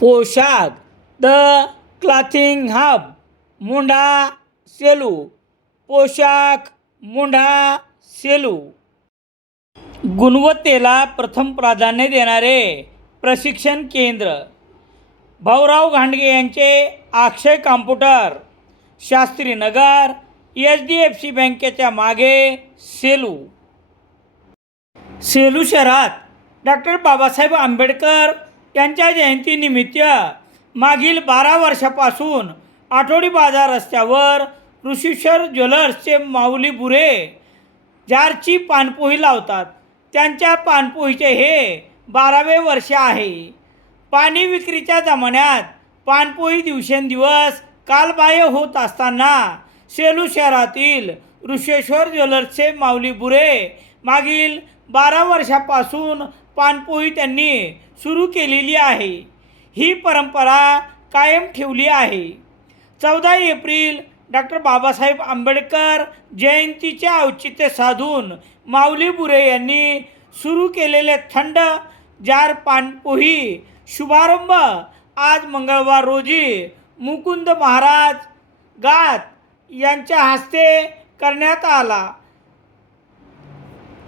पोशाख the clothing hub मुंढा Selu. पोशाख मुंढा सेलू. गुणवत्तेला प्रथम प्राधान्य देणारे प्रशिक्षण केंद्र. भाऊराव घांडगे यांचे अक्षय कॉम्प्युटर, शास्त्रीनगर, HDFC बँकेच्या मागे, सेलू. सेलू शहरात डॉक्टर बाबासाहेब आंबेडकर यांच्या जयंतीनिमित्त मागील 12 वर्षापासून आठवडी बाजार रस्त्यावर ऋषीश्वर ज्वेलर्सचे माऊली बुरे जारची पानपोई लावतात. त्यांच्या पानपोईचे हे 12वे वर्ष आहे. पाणी विक्रीच्या जमान्यात पानपोई दिवसेंदिवस कालबाह्य होत असताना सेलू शहरातील ऋषीश्वर ज्वेलर्सचे माऊली बुरे मागील 12 वर्षापासून पानपोई त्यांनी सुरू केलेली आहे. ही परंपरा कायम ठेवली आहे. 14 एप्रिल डॉक्टर बाबासाहेब आंबेडकर जयंतीचे औचित्य साधून माऊली बुरे यांनी सुरू केलेले थंड जार पानपोई शुभारंभ आज मंगळवार रोजी मुकुंद महाराज गात यांच्या हस्ते करण्यात आला.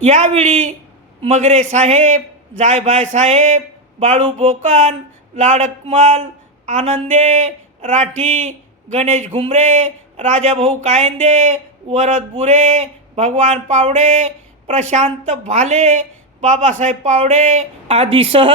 यावेळी मगरे साहेब, जायभाय साहेब, बाळू बोकन, लाडकमल, आनंदे राठी, गणेश घुमरे, राजाभाऊ कायंदे, वरद बुरे, भगवान पावडे, प्रशांत भाले, बाबासाहेब पावडे आदीसह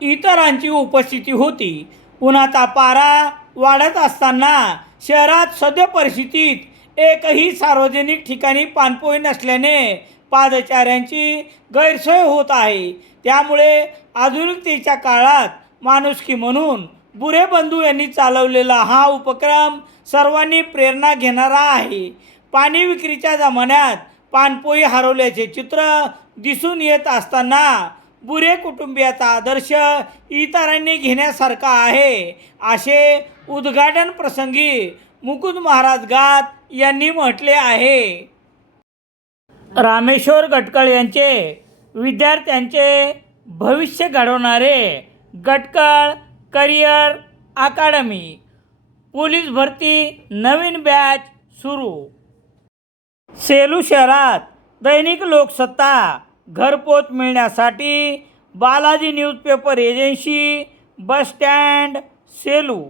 इतरांची उपस्थिती होती. उन्हाचा पारा वाढत असताना शहरात सद्य परिस्थितीत एकही सार्वजनिक ठिकाणी पानपोई नसल्याने पादचाऱ्यांची गैरसोय होत आहे. त्यामुळे आधुनिकतेच्या काळात माणुसकी म्हणून बुरे बंधू यांनी चालवलेला हा उपक्रम सर्वांनी प्रेरणा घेणारा आहे. पाणी विक्रीच्या जमान्यात पानपोई हरवल्याचे चित्र दिसून येत असताना बुरे कुटुंबियाचा आदर्श इतरांनी घेण्यासारखा आहे, असे उद्घाटन प्रसंगी मुकुंद महाराज गात यांनी म्हटले आहे. रामेश्वर गटकळ यांचे विद्यार्थ्यांचे भविष्य घडवणारे गटकळ करिअर अकादमी. पोलीस भरती नवीन बॅच सुरू. सेलू शहरात दैनिक लोकसत्ता घरपोच मिळण्यासाठी Balaji newspaper agency, bus stand, Selu.